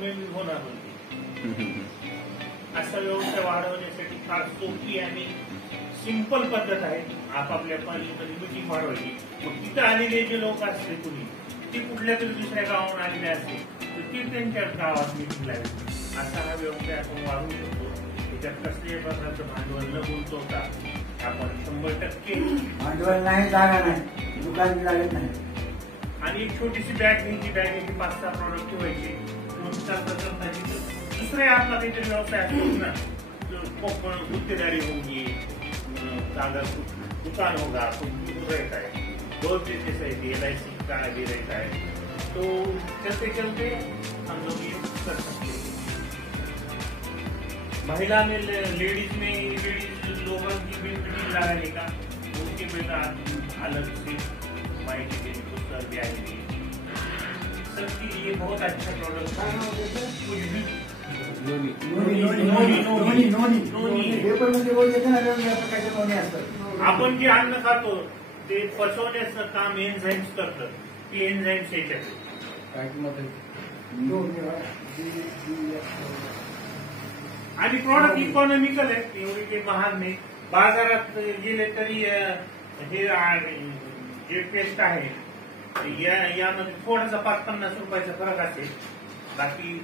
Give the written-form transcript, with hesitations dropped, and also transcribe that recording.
तुम्ही होणार होती. असा व्यवसाय वाढवण्यासाठी फार सोपी आणि सिंपल पद्धत आहे. आपापल्या पालिकेमध्ये मिटिंग वाढवायची. मग तिथं आलेले जे लोक असते कुणी ते कुठल्या तरी दुसऱ्या गावाहून आलेले असते तर ते त्यांच्या गावात मिटिंग लावायची. असा हा व्यवसाय आपण वाढवू शकतो. त्याच्यात कसल्याही प्रकारचं भांडवल न गुंतवता आपण 100% भांडवल नाही, जागा नाही, दुकान लागत नाही. आणि एक छोटीशी बॅग घ्यायची. बॅगेची 5-6 प्रॉडक्ट ठेवायचे. दुसरे आपला काहीतरी व्यवसाय असतो ना, गुत्तेदारी होगी, दुकान होगा, कुछ रहता है, 2 बिजनेस है, LIC का भी रहता है. तो चलते चलते हम लोग ये कर सकते हैं. महिला में लेडीज लोगों की भी मीटिंग लगाने का उनके बेटा अलग से माइक के पुस्तक भी आएंगे. सबके लिए बहुत अच्छा प्रोडक्ट है. आपण जे अन्न खातो ते पचवण्याचं काम एन्झाईम्स करतात. ती एन्झाईम्स याच्यात आणि प्रॉडक्ट इकॉनॉमिकल आहे. एवढी काही महाग नाही. बाजारात गेले तरी जे पेस्ट आहे यामध्ये थोडासा 5-50 रुपयाचा फरक असेल. बाकी